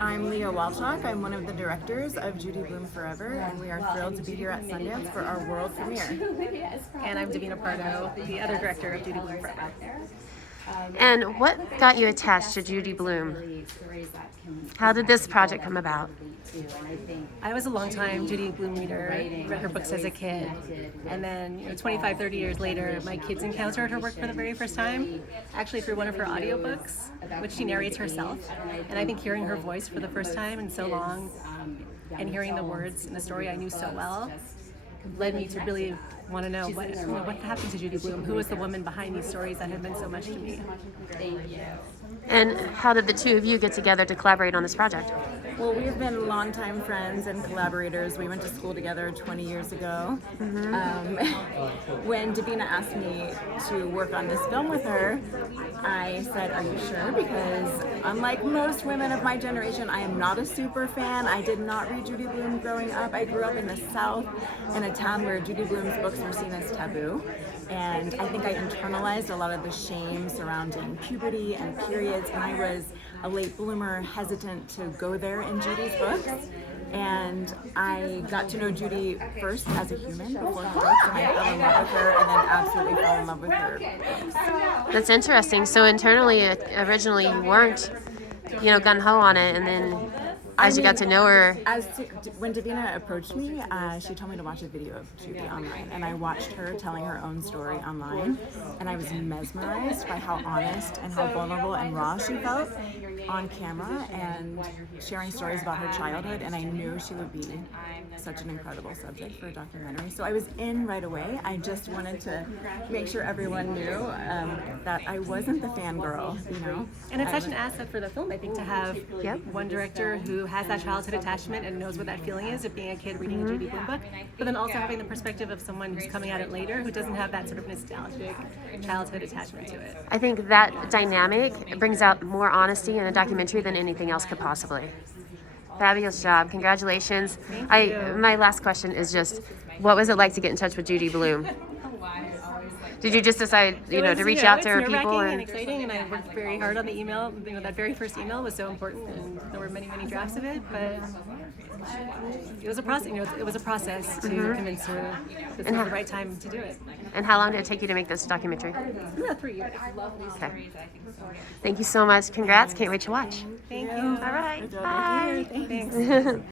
I'm Leah Wolchok. I'm one of the directors of Judy Blume Forever, and we are thrilled to be here at Sundance for our world premiere. And I'm Davina Pardo, the other director of Judy Blume Forever. And what got you attached to Judy Blume? How did this project come about? I was a long-time Judy Blume reader, read her books as a kid, and then 25, 30 years later, my kids encountered her work for the very first time, actually through one of her audiobooks, which she narrates herself. And I think hearing her voice for the first time in so long, and hearing the words in the story I knew so well, led me to really want to know what happened to Judy Blume. Who was the woman behind these stories that had meant so much to me? And how did the two of you get together to collaborate on this project? Well, we've been longtime friends and collaborators. We went to school together 20 years ago. When Davina asked me to work on this film with her, I said, "Are you sure?" Because unlike most women of my generation, I am not a super fan. I did not read Judy Blume growing up. I grew up in the South in a town where Judy Blume's books were seen as taboo. And I think I internalized a lot of the shame surrounding puberty and periods, and I was a late bloomer, hesitant to go there in Judy's books. And I got to know Judy first as a human before her books, and I fell in love with her, and then absolutely fell in love with her books. That's interesting. So internally, originally you weren't, gung-ho on it, and then as you got to know her. When Davina approached me, she told me to watch a video of Judy online, and I watched her telling her own story online, and I was mesmerized by how honest and how vulnerable and raw she felt on camera and sharing stories about her childhood, and I knew she would be such an incredible subject for a documentary. So I was in right away. I just wanted to make sure everyone knew that I wasn't the fangirl, And it's such an asset for the film, I think, to have one director who has that childhood attachment and knows what that feeling is of being a kid reading a Judy Blume book, but then also having the perspective of someone who's coming at it later who doesn't have that sort of nostalgic childhood attachment to it. I think that dynamic brings out more honesty in a documentary than anything else could possibly. Fabulous job. Congratulations. My last question is just, what was it like to get in touch with Judy Blume? Did you just decide, to reach out to her people? It's nerve-wracking and exciting, and I worked very hard on the email. That very first email was so important, and there were many, many drafts of it, but it was a process. It was a process to convince her this was the right time to do it. And how long did it take you to make this documentary? About 3 years. Okay. Thank you so much. Congrats. Can't wait to watch. Thank you. All right. Bye. Thanks.